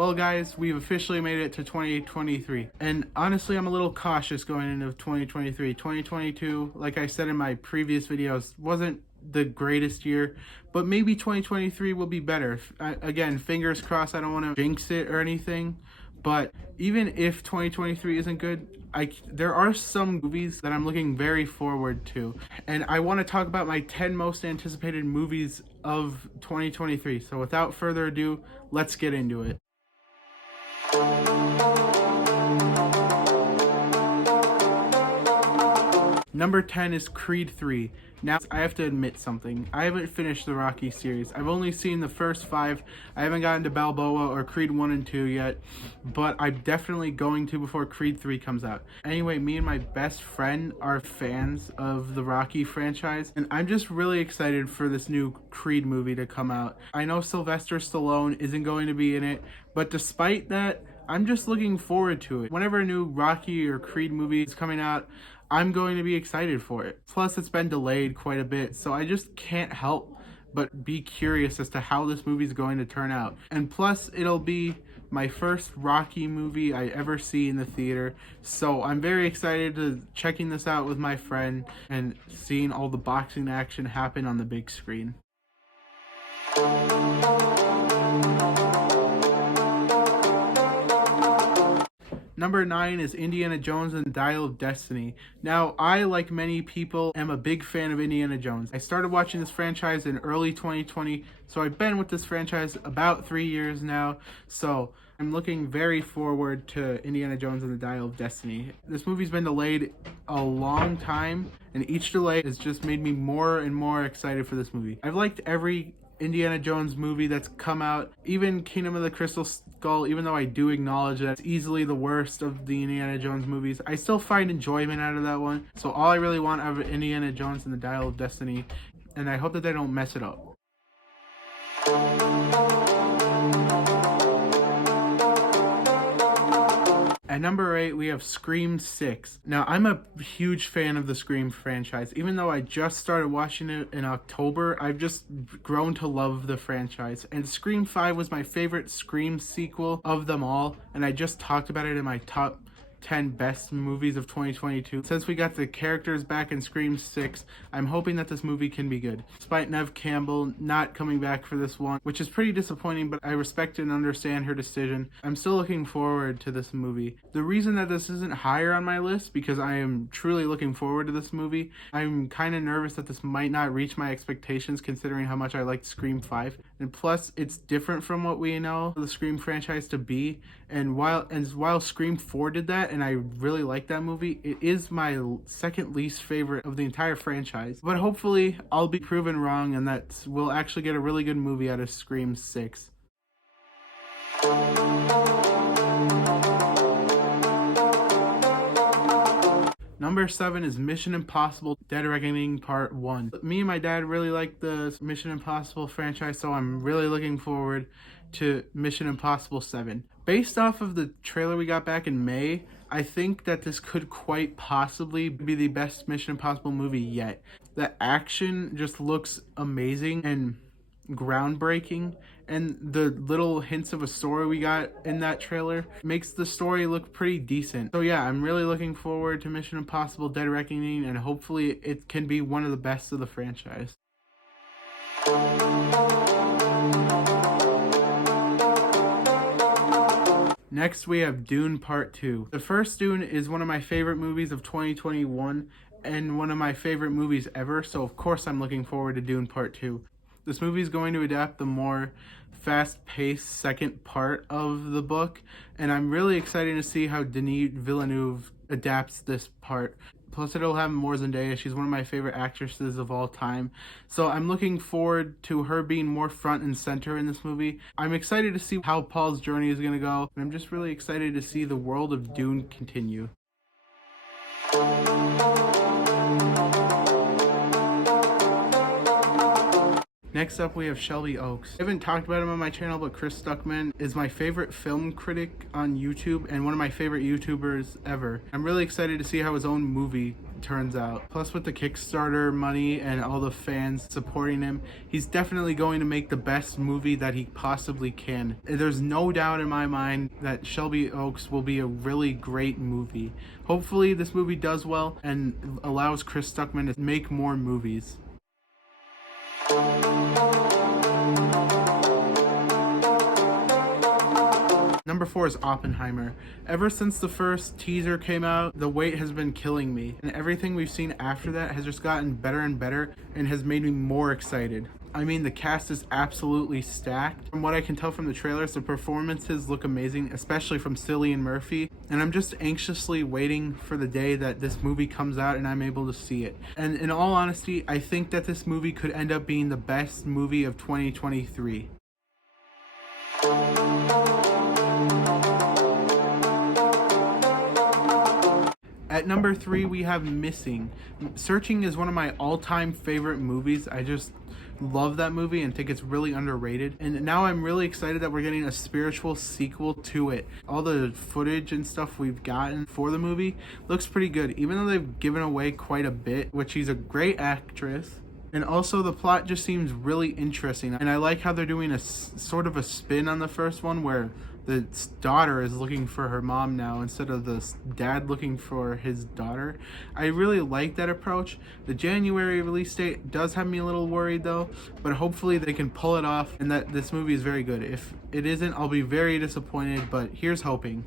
Well, guys, we've officially made it to 2023. And honestly, I'm a little cautious going into 2023. 2022, like I said in my previous videos, wasn't the greatest year, but maybe 2023 will be better. Again, fingers crossed, I don't want to jinx it or anything. But even if 2023 isn't good, there are some movies that I'm looking very forward to. And I want to talk about my 10 most anticipated movies of 2023. So without further ado, let's get into it. Number 10 is Creed 3. Now, I have to admit something. I haven't finished the Rocky series. I've only seen the first 5. I haven't gotten to Balboa or Creed 1 and 2 yet, but I'm definitely going to before Creed 3 comes out. Anyway, me and my best friend are fans of the Rocky franchise, and I'm just really excited for this new Creed movie to come out. I know Sylvester Stallone isn't going to be in it, but despite that, I'm just looking forward to it. Whenever a new Rocky or Creed movie is coming out, I'm going to be excited for it. Plus, it's been delayed quite a bit, so I just can't help but be curious as to how this movie is going to turn out. And plus, it'll be my first Rocky movie I ever see in the theater, so I'm very excited to checking this out with my friend and seeing all the boxing action happen on the big screen. Number 9 is Indiana Jones and the Dial of Destiny. Now, I, like many people, am a big fan of Indiana Jones. I started watching this franchise in early 2020, so I've been with this franchise about 3 years now, so I'm looking very forward to Indiana Jones and the Dial of Destiny. This movie's been delayed a long time, and each delay has just made me more and more excited for this movie. I've liked every Indiana Jones movie that's come out, even Kingdom of the Crystal Skull, even though I do acknowledge that it's easily the worst of the Indiana Jones movies, I still find enjoyment out of that one. So all I really want out of Indiana Jones and the Dial of Destiny, and I hope that they don't mess it up. At number 8, we have Scream 6. Now, I'm a huge fan of the Scream franchise. Even though I just started watching it in October, I've just grown to love the franchise. And Scream 5 was my favorite Scream sequel of them all, and I just talked about it in my top 10 best movies of 2022. Since we got the characters back in Scream 6, I'm hoping that this movie can be good. Despite Neve Campbell not coming back for this one, which is pretty disappointing, but I respect and understand her decision, I'm still looking forward to this movie. The reason that this isn't higher on my list, because I am truly looking forward to this movie, I'm kind of nervous that this might not reach my expectations considering how much I liked Scream 5. And plus, it's different from what we know the Scream franchise to be, and while Scream 4 did that, and I really like that movie, it is my second least favorite of the entire franchise. But hopefully, I'll be proven wrong and that we'll actually get a really good movie out of Scream 6. Number 7 is Mission Impossible Dead Reckoning Part 1. Me and my dad really like the Mission Impossible franchise, so I'm really looking forward to Mission Impossible 7. Based off of the trailer we got back in May, I think that this could quite possibly be the best Mission Impossible movie yet. The action just looks amazing and groundbreaking, and the little hints of a story we got in that trailer makes the story look pretty decent. So yeah, I'm really looking forward to Mission Impossible Dead Reckoning, and hopefully it can be one of the best of the franchise. Next, we have Dune Part 2. The first Dune is one of my favorite movies of 2021 and one of my favorite movies ever, so of course I'm looking forward to Dune Part 2. This movie is going to adapt the more fast-paced second part of the book, and I'm really excited to see how Denis Villeneuve adapts this part. Plus, it'll have more Zendaya. She's one of my favorite actresses of all time. So I'm looking forward to her being more front and center in this movie. I'm excited to see how Paul's journey is going to go, and I'm just really excited to see the world of Dune continue. Next up, we have Shelby Oaks. I haven't talked about him on my channel, but Chris Stuckman is my favorite film critic on YouTube and one of my favorite YouTubers ever. I'm really excited to see how his own movie turns out. Plus, with the Kickstarter money and all the fans supporting him, he's definitely going to make the best movie that he possibly can. There's no doubt in my mind that Shelby Oaks will be a really great movie. Hopefully, this movie does well and allows Chris Stuckman to make more movies. Number 4 is Oppenheimer. Ever since the first teaser came out, the wait has been killing me, and everything we've seen after that has just gotten better and better and has made me more excited. I mean, the cast is absolutely stacked. From what I can tell from the trailers, the performances look amazing, especially from Cillian Murphy, and I'm just anxiously waiting for the day that this movie comes out and I'm able to see it. And in all honesty, I think that this movie could end up being the best movie of 2023. At number 3, we have Missing. Searching is one of my all-time favorite movies. I just love that movie and think it's really underrated. And now I'm really excited that we're getting a spiritual sequel to it. All the footage and stuff we've gotten for the movie looks pretty good, even though they've given away quite a bit, which she's a great actress. And also the plot just seems really interesting. And I like how they're doing a sort of a spin on the first one where the daughter is looking for her mom now instead of the dad looking for his daughter. I really like that approach. The January release date does have me a little worried though, but hopefully they can pull it off and that this movie is very good. If it isn't, I'll be very disappointed, but here's hoping.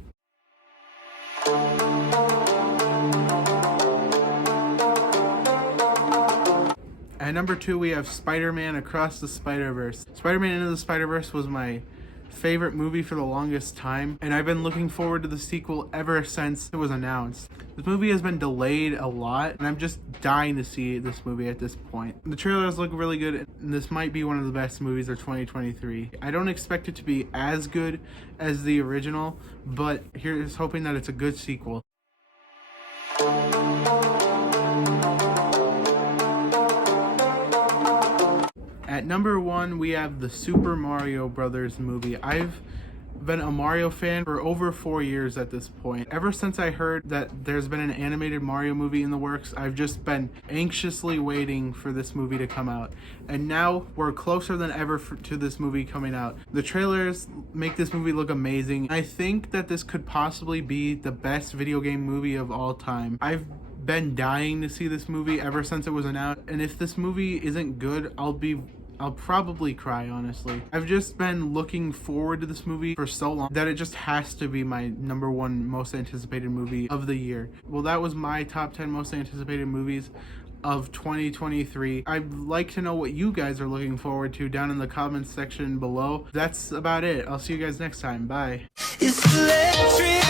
At number 2, we have Spider-Man Across the Spider-Verse. Spider-Man Into the Spider-Verse was my favorite movie for the longest time, and I've been looking forward to the sequel ever since it was announced. This movie has been delayed a lot, and I'm just dying to see this movie at this point. The trailers look really good, and this might be one of the best movies of 2023. I don't expect it to be as good as the original, but here's hoping that it's a good sequel. At number 1, we have the Super Mario Brothers movie. I've been a Mario fan for over 4 years at this point. Ever since I heard that there's been an animated Mario movie in the works, I've just been anxiously waiting for this movie to come out. And now we're closer than ever to this movie coming out. The trailers make this movie look amazing. I think that this could possibly be the best video game movie of all time. I've been dying to see this movie ever since it was announced, and if this movie isn't good, I'll probably cry, honestly. I've just been looking forward to this movie for so long that it just has to be my number 1 most anticipated movie of the year. Well, that was my top 10 most anticipated movies of 2023. I'd like to know what you guys are looking forward to down in the comments section below. That's about it. I'll see you guys next time. Bye. It's electric.